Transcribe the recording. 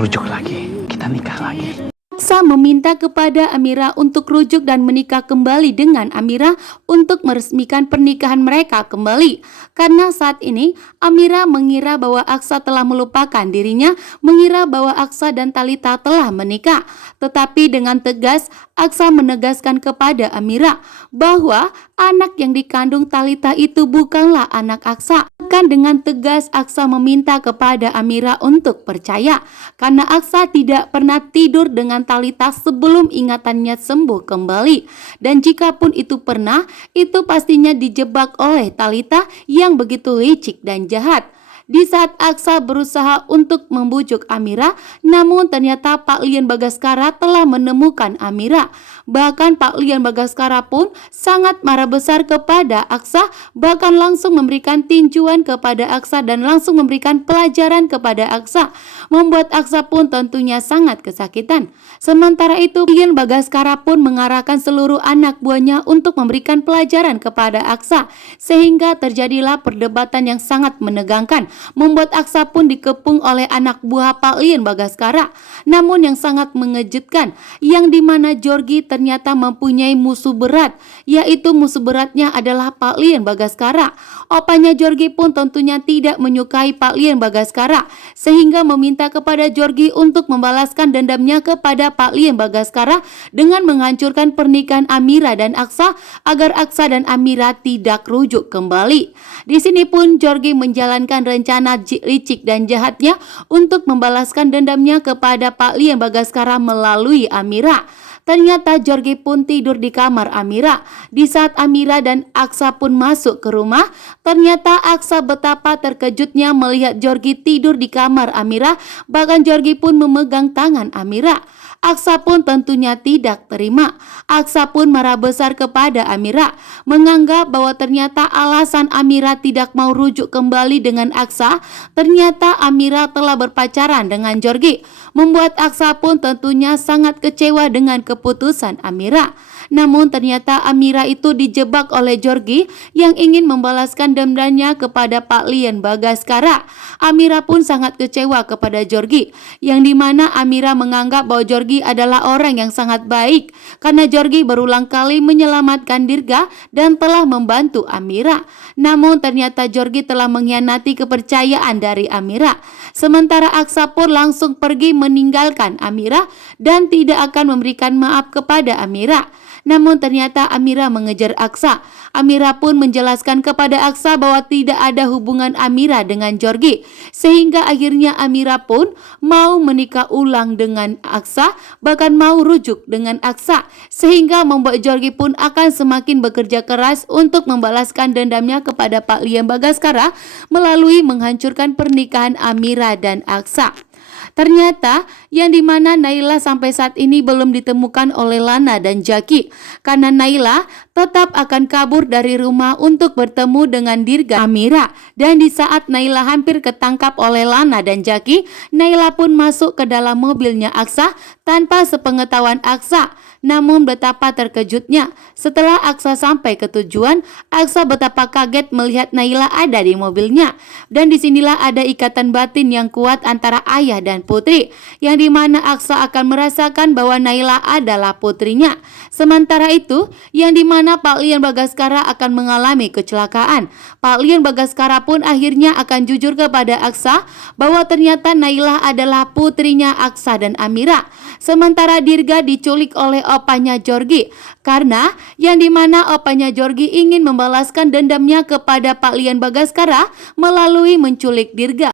rujuk lagi, kita nikah lagi. Aksa meminta kepada Amira untuk rujuk dan menikah kembali dengan Amira untuk meresmikan pernikahan mereka kembali. Karena saat ini Amira mengira bahwa Aksa telah melupakan dirinya, mengira bahwa Aksa dan Talitha telah menikah. Tetapi dengan tegas Aksa menegaskan kepada Amira bahwa anak yang dikandung Talitha itu bukanlah anak Aksa. Bahkan dengan tegas Aksa meminta kepada Amira untuk percaya, karena Aksa tidak pernah tidur dengan Talitha sebelum ingatannya sembuh kembali. Dan jikapun itu pernah, itu pastinya dijebak oleh Talitha yang begitu licik dan jahat. Di saat Aksa berusaha untuk membujuk Amira, namun ternyata Pak Lian Bagaskara telah menemukan Amira. Bahkan Pak Lian Bagaskara pun sangat marah besar kepada Aksa, bahkan langsung memberikan tinjuan kepada Aksa dan langsung memberikan pelajaran kepada Aksa, membuat Aksa pun tentunya sangat kesakitan. Sementara itu, Lian Bagaskara pun mengarahkan seluruh anak buahnya untuk memberikan pelajaran kepada Aksa, sehingga terjadilah perdebatan yang sangat menegangkan, membuat Aksa pun dikepung oleh anak buah Pak Lian Bagaskara. Namun yang sangat mengejutkan, yang dimana Georgie ternyata mempunyai musuh berat, yaitu musuh beratnya adalah Pak Lian Bagaskara. Opanya Georgie pun tentunya tidak menyukai Pak Lian Bagaskara, sehingga meminta kepada Georgie untuk membalaskan dendamnya kepada Pak Lian Bagaskara dengan menghancurkan pernikahan Amira dan Aksa agar Aksa dan Amira tidak rujuk kembali. Di sini pun Georgie menjalankan rencana licik dan jahatnya untuk membalaskan dendamnya kepada Pak Lian Bagaskara melalui Amira. Ternyata Georgie pun tidur di kamar Amira. Di saat Amira dan Aksa pun masuk ke rumah, ternyata Aksa betapa terkejutnya melihat Georgie tidur di kamar Amira. Bahkan Georgie pun memegang tangan Amira. Aksa pun tentunya tidak terima. Aksa pun marah besar kepada Amira, menganggap bahwa ternyata alasan Amira tidak mau rujuk kembali dengan Aksa, ternyata Amira telah berpacaran dengan Georgie, membuat Aksa pun tentunya sangat kecewa dengan keputusan Amira. Namun ternyata Amira itu dijebak oleh Georgie yang ingin membalaskan dendamnya kepada Pak Lian Bagaskara. Amira pun sangat kecewa kepada Georgie, yang dimana Amira menganggap bahwa Georgie adalah orang yang sangat baik, karena Georgie berulang kali menyelamatkan Dirga dan telah membantu Amira. Namun ternyata Georgie telah mengkhianati kepercayaan dari Amira. Sementara Aksa pun langsung pergi meninggalkan Amira dan tidak akan memberikan maaf kepada Amira. Namun ternyata Amira mengejar Aksa. Amira pun menjelaskan kepada Aksa bahwa tidak ada hubungan Amira dengan Georgie, sehingga akhirnya Amira pun mau menikah ulang dengan Aksa, bahkan mau rujuk dengan Aksa, sehingga membuat Georgie pun akan semakin bekerja keras untuk membalaskan dendamnya kepada Pak Lian Bagaskara melalui menghancurkan pernikahan Amira dan Aksa. Ternyata yang dimana Naila sampai saat ini belum ditemukan oleh Lana dan Jaki, karena Naila tetap akan kabur dari rumah untuk bertemu dengan Dirga Amira. Dan di saat Naila hampir ketangkap oleh Lana dan Jaki, Naila pun masuk ke dalam mobilnya Aksa tanpa sepengetahuan Aksa. Namun betapa terkejutnya setelah Aksa sampai ke tujuan, Aksa betapa kaget melihat Naila ada di mobilnya. Dan disinilah ada ikatan batin yang kuat antara ayah dan putri, yang dimana Aksa akan merasakan bahwa Naila adalah putrinya. Sementara itu, yang dimana Pak Lian Bagaskara akan mengalami kecelakaan. Pak Lian Bagaskara pun akhirnya akan jujur kepada Aksa bahwa ternyata Naila adalah putrinya Aksa dan Amira. Sementara Dirga diculik oleh opanya Georgie, karena yang dimana opanya Georgie ingin membalaskan dendamnya kepada Pak Lian Bagaskara melalui menculik Dirga.